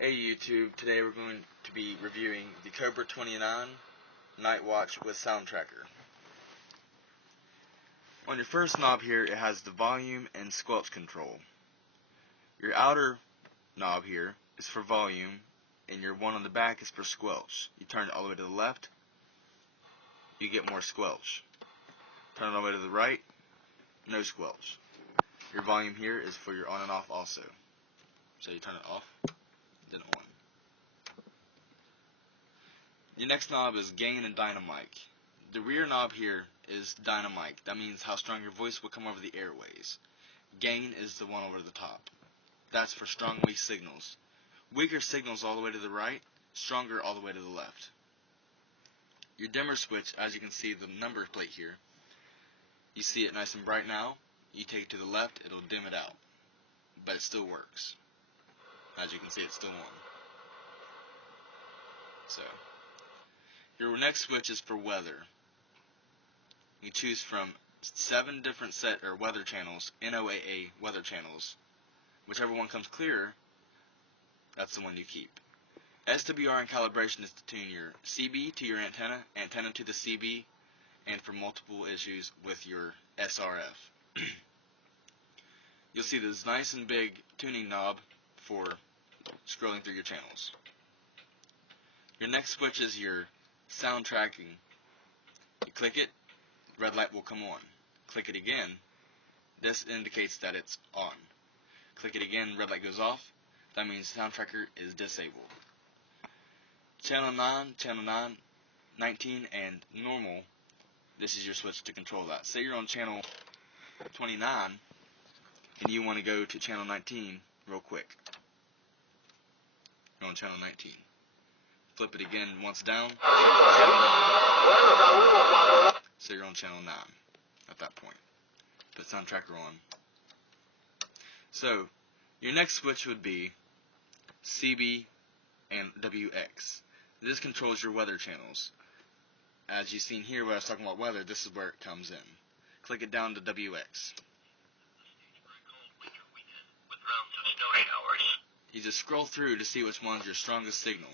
Hey YouTube, today we're going to be reviewing the Cobra 29 Night Watch with Sound Tracker. On your first knob here, it has the volume and squelch control. Your outer knob here is for volume, and your one on the back is for squelch. You turn it all the way to the left, you get more squelch. Turn it all the way to the right, no squelch. Your volume here is for your on and off also. So you turn it off, then on. Your next knob is gain and dynamic. The rear knob here is dynamic. That means how strong your voice will come over the airways. Gain is the one over the top. That's for strong, weak signals. Weaker signals all the way to the right, stronger all the way to the left. Your dimmer switch, as you can see the number plate here, you see it nice and bright now. You take it to the left, it'll dim it out. But it still works. As you can see, it's still on. So, your next switch is for weather. You choose from 7 different weather channels, NOAA weather channels. Whichever one comes clearer, that's the one you keep. SWR and calibration is to tune your CB to your antenna, antenna to the CB, and for multiple issues with your SRF. You'll see this nice and big tuning knob for scrolling through your channels. Your next switch is your sound tracking. You click it, red light will come on. Click it again, this indicates that it's on. Click it again, red light goes off. That means sound tracker is disabled. Channel 9, 19, and normal. This is your switch to control that. Say you're on channel 29 and you want to go to channel 19 real quick. You're on channel 19. Flip it again once down. Channel 9. So you're on channel 9 at that point. Put sound tracker on. So your next switch would be CB and WX. This controls your weather channels. As you've seen here when I was talking about weather, this is where it comes in. Click it down to WX. You just scroll through to see which one's your strongest signal.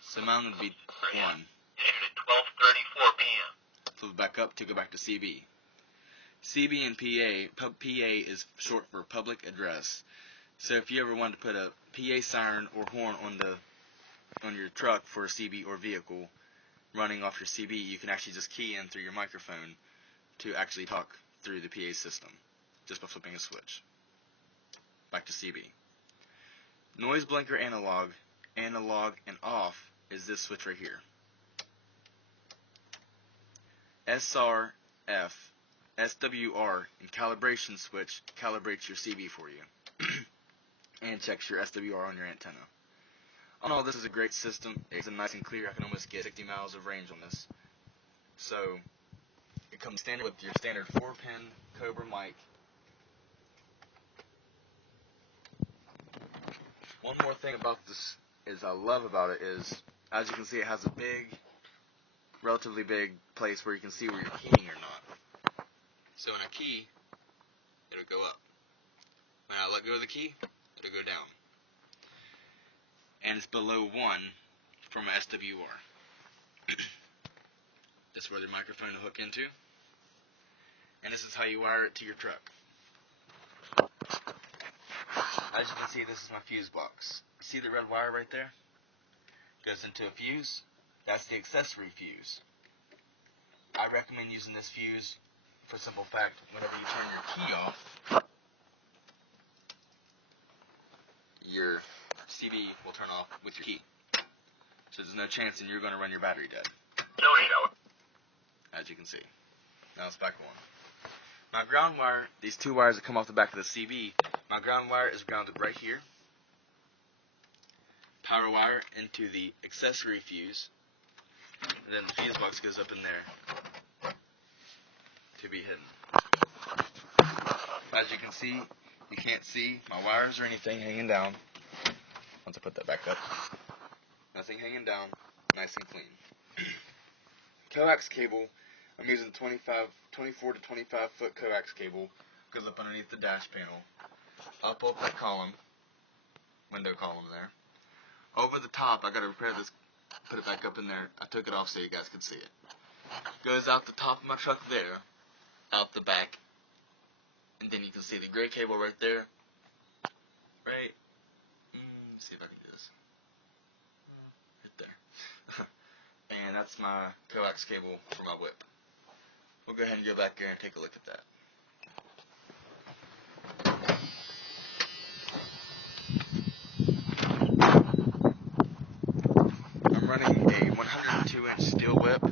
So mine would be 1. At 12:34 p.m. Flip it back up to go back to CB. CB and PA is short for public address. So if you ever wanted to put a PA siren or horn on your truck for a CB or vehicle running off your CB, you can actually just key in through your microphone to actually talk through the PA system just by flipping a switch. Back to CB. Noise blinker analog and off is this switch right here. SRF, SWR, and calibration switch calibrates your CB for you and checks your SWR on your antenna. All in all, this is a great system. It's nice and clear. I can almost get 60 miles of range on this. So it comes standard with your standard 4-pin Cobra mic. One more thing about this I love about it is, as you can see, it has a relatively big place where you can see where you're keying or not. So when I key, it'll go up. When I let go of the key, it'll go down. And it's below 1 from a SWR. That's where the microphone will hook into. And this is how you wire it to your truck. As you can see, this is my fuse box. See the red wire right there? Goes into a fuse. That's the accessory fuse. I recommend using this fuse for the simple fact, whenever you turn your key off, your CB will turn off with your key. So there's no chance that you're going to run your battery dead. As you can see. Now it's back on. My ground wire, these 2 wires that come off the back of the CB, my ground wire is grounded right here. Power wire into the accessory fuse. And then the fuse box goes up in there to be hidden. As you can see, you can't see my wires or anything hanging down. Once I put that back up, nothing hanging down, nice and clean. Coax cable, I'm using 24 to 25 foot coax cable, goes up underneath the dash panel. I'll pull up that column, window column there. Over the top, I gotta repair this, put it back up in there. I took it off so you guys could see it. Goes out the top of my truck there, out the back, and then you can see the gray cable right there. Right? Let's see if I can do this. Right there. And that's my coax cable for my whip. We'll go ahead and go back there and take a look at that. I'm running a 102-inch steel whip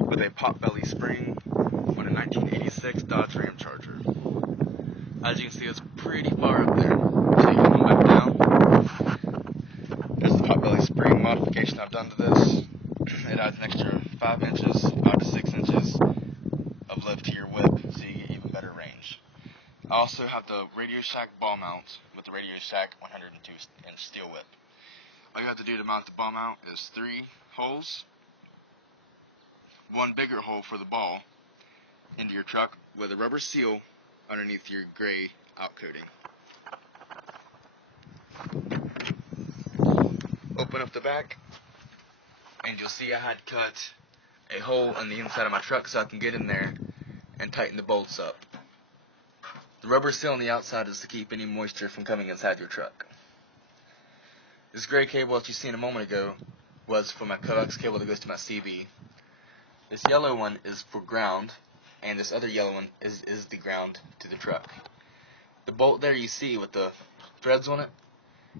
with a pot-belly spring on a 1986 Dodge Ram Charger. As you can see, it's pretty far up there. So you can come back down. There's the pot-belly spring modification I've done to this. It adds an extra 5 to 6 inches of lift to your whip so you get even better range. I also have the Radio Shack ball mount with the Radio Shack 102-inch steel whip. All you have to do to mount the ball mount is 3 holes, one bigger hole for the ball into your truck with a rubber seal underneath your gray outcoating. Open up the back, and you'll see I had cut a hole in the inside of my truck so I can get in there and tighten the bolts up. The rubber seal on the outside is to keep any moisture from coming inside your truck. This gray cable that you seen a moment ago was for my coax cable that goes to my CB. This yellow one is for ground, and this other yellow one is the ground to the truck. The bolt there you see with the threads on it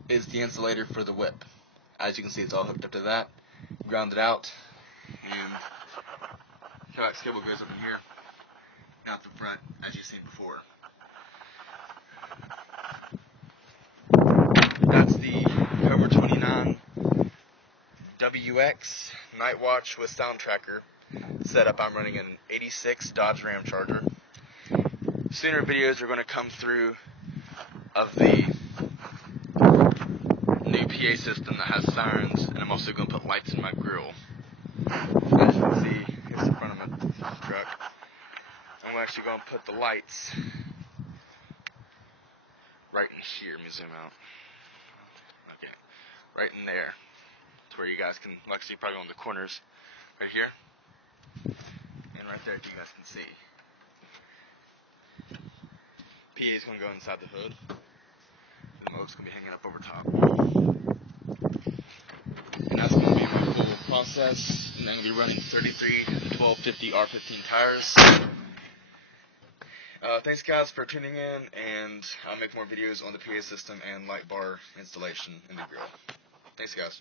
is the insulator for the whip. As you can see, it's all hooked up to that, grounded out, and the coax cable goes up in here, out the front, as you've seen before. That's the Cobra 29 WX Night Watch with sound tracker setup. I'm running an 86 Dodge Ram Charger. Sooner videos are going to come through of the new PA system that has sirens, and I'm also going to put lights in my grill. As you can see, here's the front of my truck. I'm actually going to put the lights right in here. Let me zoom out. Okay, right in there. It's where you guys can actually probably on the corners, right here, and right there, you guys can see. PA is going to go inside the hood. The motor's going to be hanging up over top. And that's going to be my full process. And I'm going to be running 33 1250 R15 tires. Thanks guys for tuning in, and I'll make more videos on the PA system and light bar installation in the grill. Thanks guys.